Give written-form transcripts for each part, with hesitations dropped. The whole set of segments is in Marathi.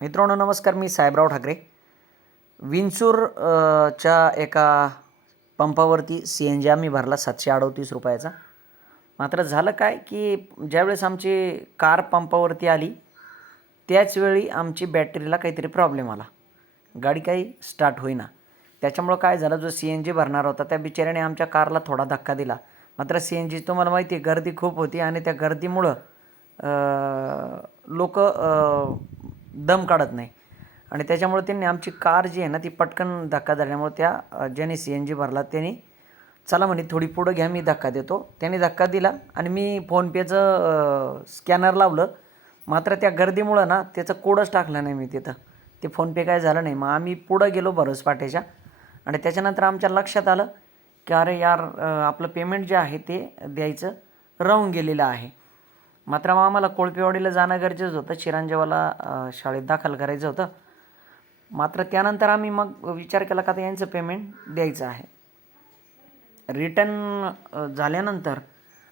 मित्रांनो नमस्कार, मी साहेबराव ठाकरे. विंचूरच्या एका पंपावरती CNG आम्ही भरला 738 रुपयाचा. मात्र झालं काय की ज्यावेळेस आमची कार पंपावरती आली त्याचवेळी आमची बॅटरीला काहीतरी प्रॉब्लेम आला, गाडी काही स्टार्ट होईना. त्याच्यामुळं काय झालं, जो CNG भरणार होता त्या बिचाऱ्याने आमच्या कारला थोडा धक्का दिला. मात्र CNG तुम्हाला माहिती आहे गर्दी खूप होती आणि त्या गर्दीमुळं लोक दम काढत नाही आणि त्याच्यामुळे त्यांनी आमची कार जी आहे ना ती पटकन धक्का झाल्यामुळे त्या ज्याने CNG भरला त्यांनी चला म्हणे थोडी पुढं घ्या, मी धक्का देतो. त्यांनी धक्का दिला आणि मी फोनपेचं स्कॅनर लावलं. मात्र त्या गर्दीमुळं ना त्याचं कोडच टाकलं नाही मी तिथं, ते फोनपे काय झालं नाही. मग आम्ही पुढं गेलो भरोसपाट्याच्या आणि त्याच्यानंतर आमच्या लक्षात आलं की अरे यार, आपलं पेमेंट जे आहे ते द्यायचं राहून गेलेलं आहे. मात्र मग आम्हाला कोळपेवाडीला जाणं गरजेचं होतं, चिरांजेवाला शाळेत दाखल करायचं होतं. मात्र त्यानंतर आम्ही मग विचार केला का आता यांचं पेमेंट द्यायचं आहे. रिटर्न झाल्यानंतर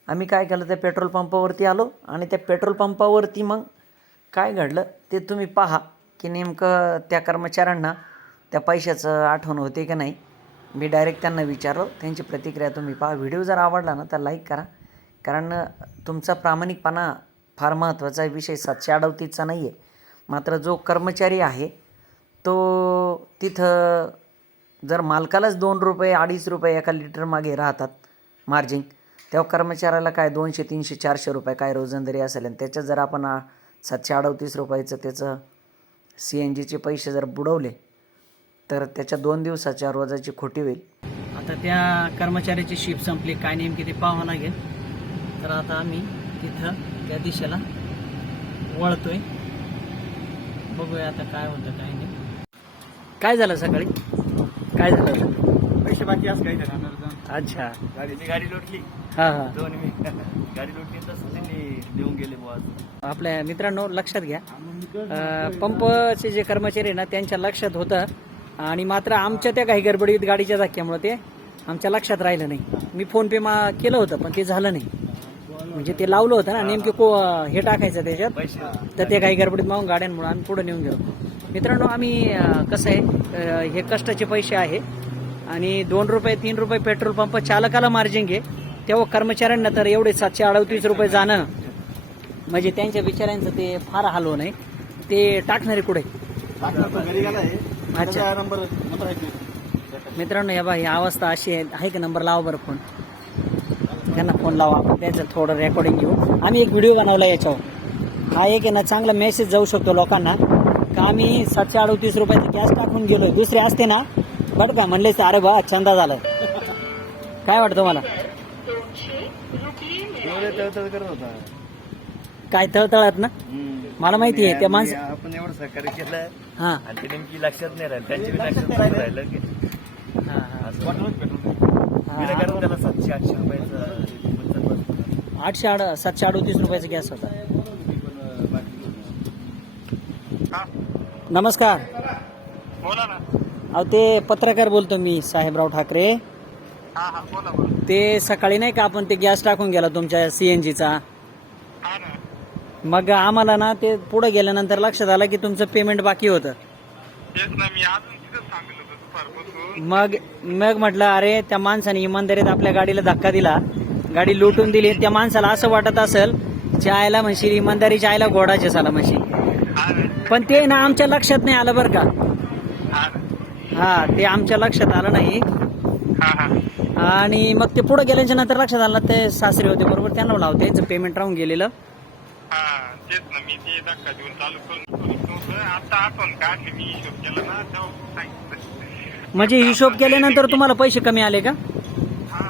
आम्ही काय केलं, त्या पेट्रोल पंपावरती आलो आणि त्या पेट्रोल पंपावरती मग काय घडलं ते तुम्ही पहा की नेमकं त्या कर्मचाऱ्यांना त्या पैशाचं आठवण होते की नाही. मी डायरेक्ट त्यांना विचारलं, त्यांची प्रतिक्रिया तुम्ही पहा. व्हिडिओ जर आवडला ना तर लाईक करा, कारण तुमचा प्रामाणिकपणा फार महत्त्वाचा विषय 738चा नाही आहे. मात्र जो कर्मचारी आहे तो तिथं जर मालकालाच 2 रुपये 2.5 रुपये एका लिटर मागे राहतात मार्जिन, तेव्हा कर्मचाऱ्याला काय 200 300 400 रुपये काय रोजंदारी असेल आणि त्याच्यात जर आपण 738 रुपयाचं त्याचं CNGचे पैसे जर बुडवले तर त्याच्या 2 दिवसाच्या रोजाची खोटी होईल. आता त्या कर्मचाऱ्याची शिफ्ट संपली, काय नेमकी ते पाहावं लागेल. तर आता आम्ही तिथं त्या दिशेला वळतोय, बघूया आता काय होतं काय नाही. काय झालं सकाळी, काय झालं? पैसे बाकी असं काही नाही. अच्छा, गाडी लोटली. हां हां, गाडी लोटली तर त्यांनी देऊन गेले बुवा. आपल्या मित्रांनो लक्षात घ्या, पंपचे जे कर्मचारी ना त्यांच्या लक्षात होतं आणि मात्र आमच्या त्या काही गडबडीत गाडीच्या धक्क्यामुळे ते आमच्या लक्षात राहिलं नाही. मी फोनपे केलं होतं पण ते झालं नाही, म्हणजे ते लावलं होतं ना नेमके हे टाकायचं त्याच्यात, तर ते काही गडबडीत मागून गाड्यांमुळे आम्ही पुढे नेऊन गेलो. मित्रांनो आम्ही कसं आहे, हे कष्टाचे पैसे आहे आणि 2 रुपये 3 रुपये पेट्रोल पंप चालकाला मार्जिन घे, तेव्हा कर्मचाऱ्यांना तर एवढे 738 रुपये जाणं म्हणजे त्यांच्या बिचाऱ्यांचं ते फार हाल होऊ नये. ते टाकणारे कुठे? अच्छा मित्रांनो, या बा ही अवस्था अशी आहे की नंबर लावा बरं, फोन त्यांना फोन लावा, आपण त्याचं थोडं रेकॉर्डिंग घेऊ. आम्ही एक व्हिडिओ बनवला याच्यावर, हा एक आहे ना चांगला मेसेज जाऊ शकतो लोकांना का आम्ही 738 रुपयाचा गॅस टाकून गेलोय. दुसरे असते ना बरं का म्हणले अरे बा चंदा झालाय. काय वाटतं मला? काय तळतळत ना, मला माहिती आहे त्या माणसं आपण एवढं सहकार्य केलं हां आणि ते नेमकी लक्षात नाही राहिलं, त्यांची लक्षात नाही राहिलं की त्याला 700-800 रुपयाचं 738 रुपयाचा गॅस होता. नमस्कार, बोला ना. अहो ते पत्रकार बोलतो मी, साहेबराव ठाकरे. हा हा, बोला बोला. ते सकाळी नाही का आपण ते गॅस टाकून गेला तुमच्या CNGचा, हा ना. मग आम्हाला ना ते पुढे गेल्यानंतर लक्षात आलं की तुमचं पेमेंट बाकी होतं. तेच ना, मी अजून तिथंच सांगितलं होतं दुपारपासून. मग म्हटलं अरे त्या माणसाने इमानदारीत आपल्या गाडीला धक्का दिला, गाडी लुटून दिली. त्या माणसाला असं वाटत असेल चायला म्हणशील इमानदारीच्या आयला घोडाच्या साला म्हणशील, हा ना. पण ते ना आमच्या लक्षात नाही आलं बरं का. हा ना. हा, ते आमच्या लक्षात आलं नाही हा हा. आणि मग ते पुढे गेल्याच्या नंतर लक्षात आलं ते सासरे होते बरोबर, त्यांना लावते त्यांचं पेमेंट राहून गेलेलं. हा, तेच ना, मी ते धक्का देऊन चालू करून नव्हतं. आता आठवण काढली, मी हिशोब केला ना तेव्हा सांगितलं. म्हणजे हिशोब केल्यानंतर तुम्हाला पैसे कमी आले का? हा.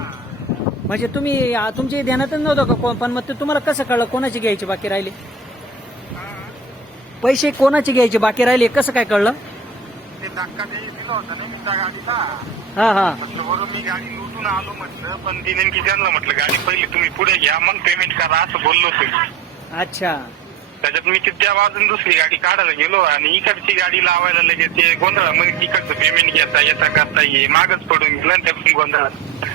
म्हणजे तुम्ही तुमच्या ध्यानातच नव्हतं का? पण मग ते तुम्हाला कसं कळलं कोणाचे घ्यायचे बाकी राहिले पैसे, कोणाचे घ्यायचे बाकी राहिले कसं काय कळलं? ते धक्का ते दिला होता ना मी त्या गाडीला, हा हा, म्हटलं बरोबर मी गाडी लुटून आलो म्हटलं, पण ती नेमकी त्यांना म्हटलं गाडी पहिली तुम्ही पुढे घ्या मग पेमेंट करा असं बोललो तुम्ही. अच्छा. त्याच्यात मी त्या बाजून दुसरी गाडी काढायला गेलो आणि इकडची गाडी लावायला लगेच ते गोंधळामध्ये तिकडचं पेमेंट घेता येता करता ये मागच पडून गेलं आणि त्यापासून गोंधळात.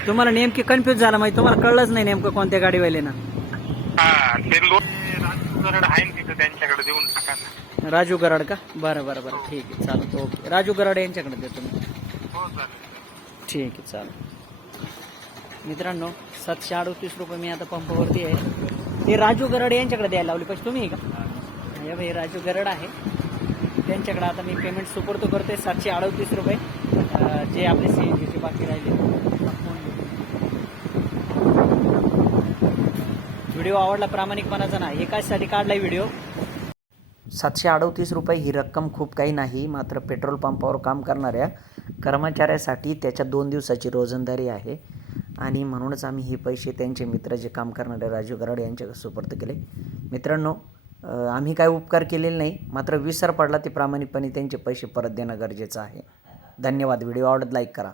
तुम्हाला नेमकी कन्फ्युज झाला माहिती, तुम्हाला कळलंच नाही नेमकं कोणत्या गाडीवाले ना. हा, ते लोक आहे ना तिथं त्यांच्याकडे देऊन टाका ना. राजू गराड का? बरं बरं बरं, ठीक आहे, चालेल, ओके. राजू गराड यांच्याकडे देतो मी. हो चालेल. ठीक आहे, चालेल. मित्रांनो, 738 रुपये मी आता पंपावरती आहे. ते राजू गराड यांच्याकडे द्यायला लावले पैसे तुम्ही का? हे भाई राजू गराड आहे, त्यांच्याकडे आता मी पेमेंट सुपूर्द करतोय 738 रुपये, जे आपले CNGचे बाकी राहिले. व्हिडिओ आवडला प्रामाणिकपणाचा नाही, हे कशासाठी काढलाय व्हिडिओ? 738 रुपये ही रक्कम खूप काही नाही, मात्र पेट्रोल पंपावर काम करणाऱ्या कर्मचाऱ्यासाठी त्याच्या 2 दिवसाची रोजंदारी आहे आणि म्हणूनच आम्ही हे पैसे त्यांचे मित्र जे काम करणारे राजू गराड यांच्याकडे सुपूर्द केले. मित्रांनो, आम्ही काय उपकार केलेले नाही, मात्र विसर पडला ते प्रामाणिकपणे त्यांचे पैसे परत देणं गरजेचं आहे. धन्यवाद. व्हिडिओ आवडत लाईक करा.